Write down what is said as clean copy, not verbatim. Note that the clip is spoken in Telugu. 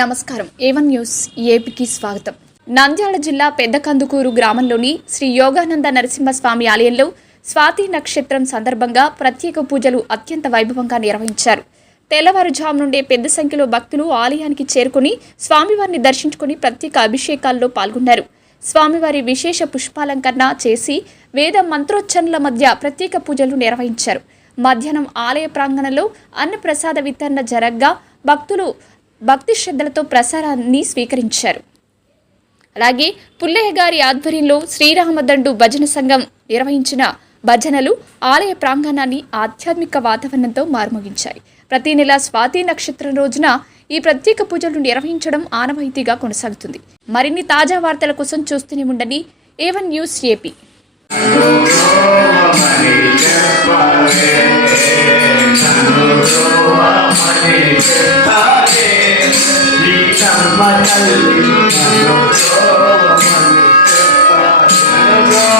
నమస్కారం A1 న్యూస్ ఏపీకి స్వాగతం. నంద్యాల జిల్లా పెద్దకందుకూరు గ్రామంలోని శ్రీ యోగానంద నరసింహస్వామి ఆలయంలో స్వాతి నక్షత్రం సందర్భంగా ప్రత్యేక పూజలు అత్యంత వైభవంగా నిర్వహించారు. తెల్లవారుజాము నుండే పెద్ద సంఖ్యలో భక్తులు ఆలయానికి చేరుకుని స్వామివారిని దర్శించుకుని ప్రత్యేక అభిషేకాల్లో పాల్గొన్నారు. స్వామివారి విశేష పుష్పాలంకరణ చేసి వేద మంత్రోచ్చరణల మధ్య ప్రత్యేక పూజలు నిర్వహించారు. మధ్యాహ్నం ఆలయ ప్రాంగణంలో అన్నప్రసాద వితరణ జరగ్గా భక్తులు భక్తి శ్రద్ధలతో ప్రసారాన్ని స్వీకరించారు. అలాగే పుల్లయ్య గారి ఆధ్వర్యంలో శ్రీరామదండు భజన సంఘం నిర్వహించిన భజనలు ఆలయ ప్రాంగణాన్ని ఆధ్యాత్మిక వాతావరణంతో మారుమోగించాయి. ప్రతి నెల స్వాతి నక్షత్రం రోజున ఈ ప్రత్యేక పూజలు నిర్వహించడం ఆనవాయితీగా కొనసాగుతుంది. మరిన్ని తాజా వార్తల కోసం చూస్తూనే ఉండండి A1 news AP. Come on,